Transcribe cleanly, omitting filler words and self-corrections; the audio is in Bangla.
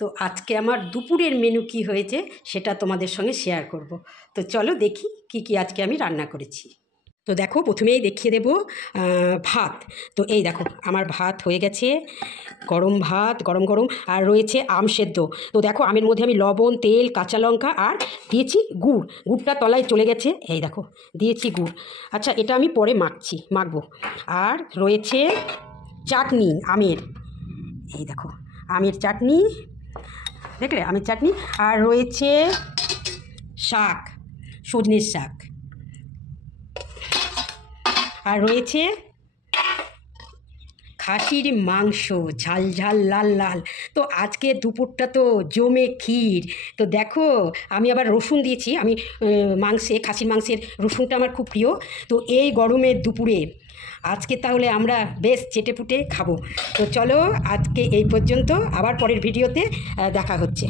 তো আজকে আমার দুপুরের মেনু কি হয়েছে সেটা তোমাদের সঙ্গে শেয়ার করব। তো চলো দেখি কি আজকে আমি রান্না করেছি। তো দেখো প্রথমেই দেখিয়ে দেব ভাত। তো এই দেখো আমার ভাত হয়ে গেছে, গরম ভাত, গরম গরম, আর রয়েছে আম সেদ্ধ। তো দেখো আমের মধ্যে আমি লবণ, তেল, কাঁচা লঙ্কা আর দিয়েছি গুড়। গুড়টা তলায় চলে গেছে, এই দেখো দিয়েছি গুড়। আচ্ছা, এটা আমি পরে মাখবো। আর রয়েছে চাটনি আমের, এই দেখো আমের চাটনি, দেখলে আমের চাটনি। আর রয়েছে শাক, সজনের শাক। আর রয়েছে খাসির মাংস, ঝাল ঝাল, লাল লাল। তো আজকে দুপুরটা তো জমে ক্ষীর। তো দেখো আমি আবার রসুন দিয়েছি, আমি খাসির মাংসের রসুনটা আমার খুব প্রিয়। তো এই গরমের দুপুরে আজকে তাহলে আমরা বেশ চেটেপুটে খাবো। তো চলো আজকে এই পর্যন্ত, আবার পরের ভিডিওতে দেখা হচ্ছে।